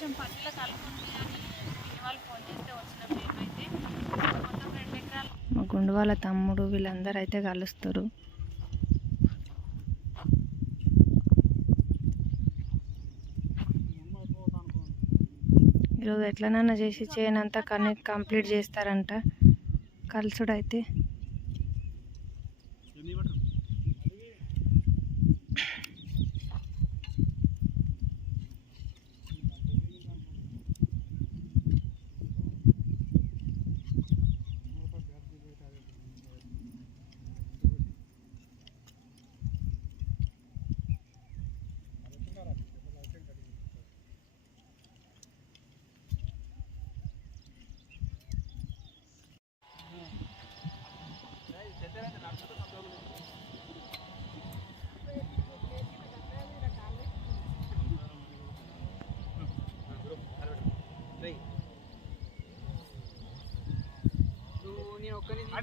కొంచెం పత్తిలో కలుపుంది అని వాళ్ళు ఫోన్ చేస్తే వచ్చిన మేమైతే మొత్తం రెండు ఎకరాలు మా గుండు వాళ్ళ తమ్ముడు వీళ్ళందరూ అయితే కలుస్తారు. ఈరోజు ఎట్లనన్నా చేసి చేయనంతా కనెక్ట్ కంప్లీట్ చేస్తారంట. కలుసుడైతే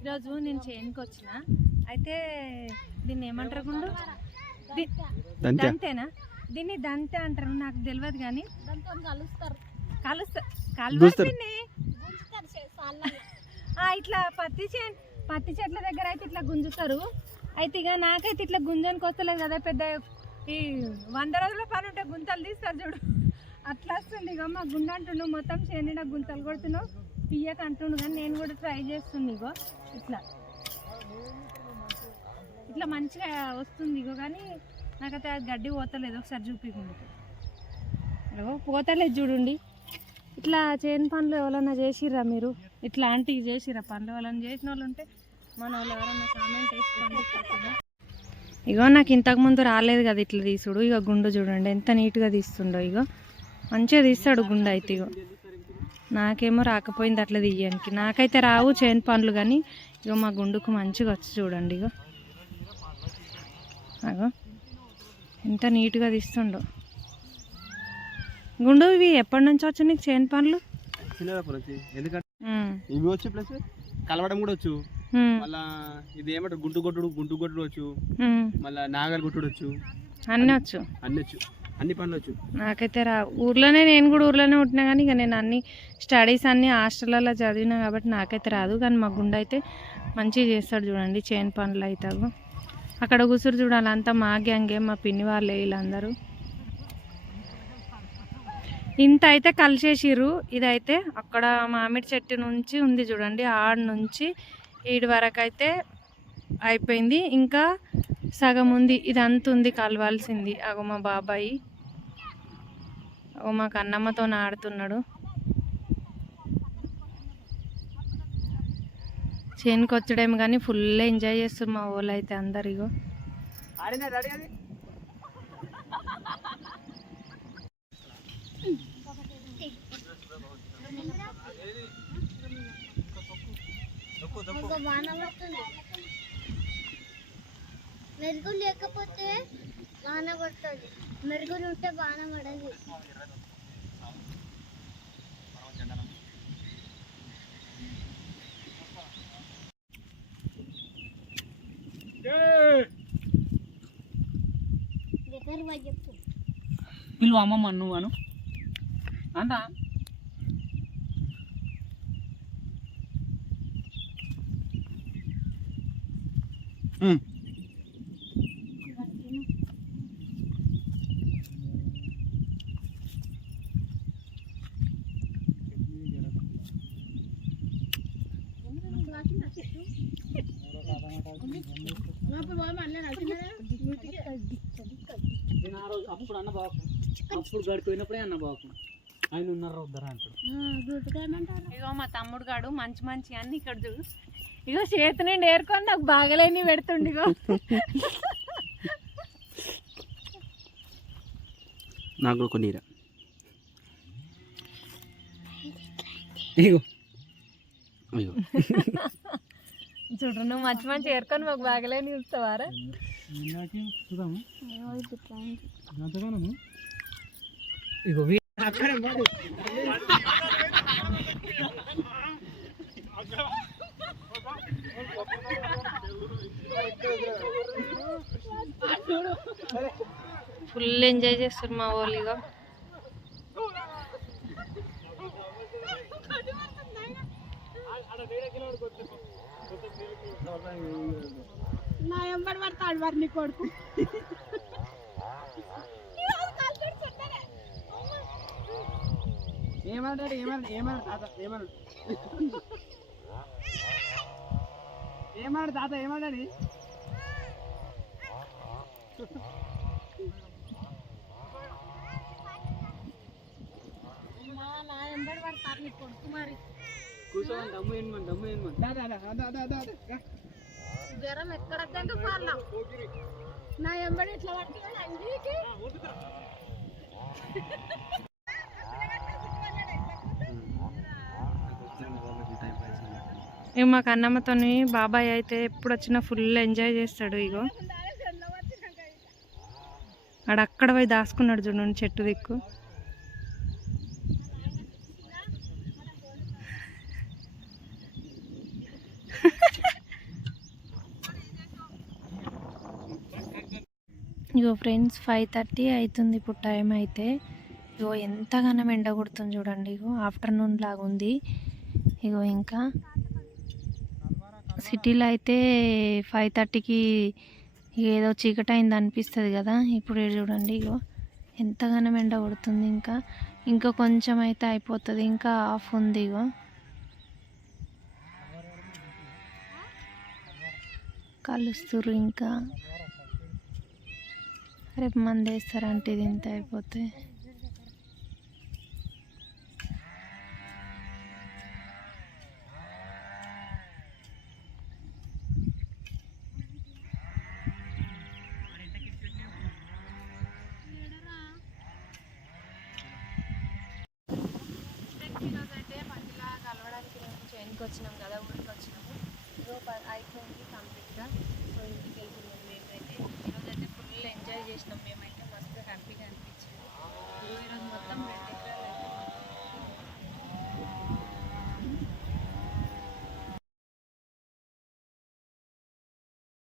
ఈరోజు నేను చేయనికి వచ్చిన. అయితే దీన్ని ఏమంటారు గుండు. దంతేనా? దీన్ని దంతే అంటారు. నాకు తెలియదు కానీ. కలుస్తారు. ఇట్లా పత్తి చే పత్తి చెట్ల దగ్గర అయితే ఇట్లా గుంజుతారు. అయితే ఇక నాకైతే ఇట్లా గుంజనికి వస్తలేదు కదా పెద్ద ఈ వంద రోజుల పని ఉంటే గుంతలు తీస్తారు చూడు. అట్లా వస్తుంది. ఇక మా గుండె అంటుండు మొత్తం చేనిడా గుంతలు కొడుతున్నావు. తీయక అంటుండు కానీ నేను కూడా ట్రై చేస్తుంది ఇగో. ఇట్లా. ఇట్లా మంచిగా వస్తుంది ఇగో కానీ నాకైతే అది గడ్డి పోతలేదు. ఒకసారి చూపించండి పోతలేదు చూడండి. ఇట్లా చేను పనులు ఎవరైనా చేసిర్రా మీరు? ఇట్లాంటివి చేసిర్రా పనులు? ఎవరైనా చేసిన వాళ్ళు ఉంటే మన వాళ్ళు ఎవరైనా కామెంట్ వేసుకోండి ఇగో నాకు ఇంతకుముందు రాలేదు కదా ఇట్లా తీసుడు. ఇక గుండు చూడండి ఎంత నీట్గా తీస్తుండో ఇగో. మంచిగా తీస్తాడు గుండు అయితే ఇగో. నాకేమో రాకపోయింది అట్లా తీయడానికి. నాకైతే రావు చేను పనులు కానీ ఇగో మా గుండుకు మంచిగా వచ్చి చూడండి ఇగో. అగో. ఎంత నీట్గా తీస్తుండో. గుండు ఇవి ఎప్పటి నుంచి వచ్చి నీకు చేను ఉమ్, ఇవి వచ్చు ప్లస్ కలవడం కూడా వచ్చు. మళ్ళా ఇది ఏమంటారు? గుంటు కొట్టుడు గుంటు కొట్టుడు వచ్చు. మళ్ళా నాగలు కొట్టుడు వచ్చు. అన్నీ వచ్చు. అన్ని వచ్చు. అన్ని పనులు వచ్చు నాకైతే రా ఊర్లోనే నేను కూడా ఊర్లోనే ఉంటున్నా కానీ ఇక నేను అన్ని స్టడీస్ అన్ని హాస్టల్లో చదివినా కాబట్టి నాకైతే రాదు కానీ మా గుండె అయితే మంచిగా చేస్తాడు చూడండి చేను పనులు అవుతావు. అక్కడ కూసురు చూడాలి అంతా మా గ్యాంగే మా పిన్ని వాళ్ళే వీళ్ళందరూ. ఇంత అయితే కలిసేసిర్రు. ఇదైతే అక్కడ మామిడి చెట్టు నుంచి ఉంది చూడండి ఆడ నుంచి ఈడి వరకు అయితే అయిపోయింది. ఇంకా సగం ఉంది ఇదంతా ఉంది కలవాల్సింది. అగో మా బాబాయి. అగో మా కన్నమ్మతో ఆడుతున్నాడు చేనుకి వచ్చడేమో కానీ ఫుల్ ఎంజాయ్ చేస్తారు మా ఊళ్ళో అయితే అందరు ఇగో. ఇంకా వాన పడుతుంది. మెరుగులు లేకపోతే వాన పడుతుంది. మెరుగులు ఉంటే వాన పడదు పిలువు అమ్మమ్మ నువ్వు అను. అంట నేను అప్పుడు అన్న బాబు అప్పుడు గడిపోయినప్పుడే అన్న బాబు ఆయన ఉన్నారా వద్దరా అంటాడు. ఇగో మా తమ్ముడు గాడు మంచి మంచి అన్ని ఇక్కడ చూడు. ఇగో చేతి నుండి ఏరుకొని నాకు బాగలేని పెడుతుండు ఇగో. నాకు కొన్ని. ఇగో. అయ్యో చూడు నువ్వు మంచి మంచి ఏర్కొని మాకు బాగలేని చూస్తావారా? ఇగో ఫుల్ ఎంజాయ్ చేస్తారు మా వాళ్ళు ఇక నా ఎంబడి పడతాడు వారి నీ కొడుకు? ఏమన్నాడు ఏమన్నాడు ఏమన్నాడు తాత? ఏమన్నాడు ఏమన్నాడు తాత? ఏమన్నాడు కూర్చోమని దమ్ము ఏమని దమ్ము ఏమని దా, దా, దా, దా, దా, దా, దా. జ్వరం ఎక్కడ పాల నా ఎంబడి ఇట్లా పట్టుకుని అంగీకి ఇక మాకు బాబాయ్ అయితే ఎప్పుడు వచ్చినా ఫుల్ ఎంజాయ్ చేస్తాడు ఇగో. అక్కడ పోయి దాచుకున్నాడు చూడండి చెట్టు దిక్కు. ఇగో ఫ్రెండ్స్ ఫైవ్ థర్టీ అవుతుంది ఇప్పుడు టైం అయితే. ఇగో ఎంతగానో ఎండ కొడుతుంది చూడండి. ఇగో ఆఫ్టర్నూన్ లాగా ఉంది. ఇగో ఇంకా సిటీలో అయితే ఫైవ్ థర్టీకి ఏదో చీకటి అయింది అనిపిస్తుంది కదా. ఇప్పుడు చూడండి. ఇగో ఎంతగానో ఎండ కొడుతుంది ఇంకా. ఇంకా కొంచెం అయితే అయిపోతుంది. ఇంకా ఆఫ్ ఉంది ఇగో. కలుస్తురు ఇంకా. రేపు మంది వేస్తారంటే ఇది ఇంత అయిపోతే. అయితే కలవడానికి చైన్కి వచ్చినాం కదా ఊరికి వచ్చినాము. ఇదో అయిపోయింది కంప్లీట్గా సో ఇంటికి వెళ్తున్నాం మేమైతే ఈరోజు అయితే ఫుల్ ఎంజాయ్ చేసినాం మేమైతే.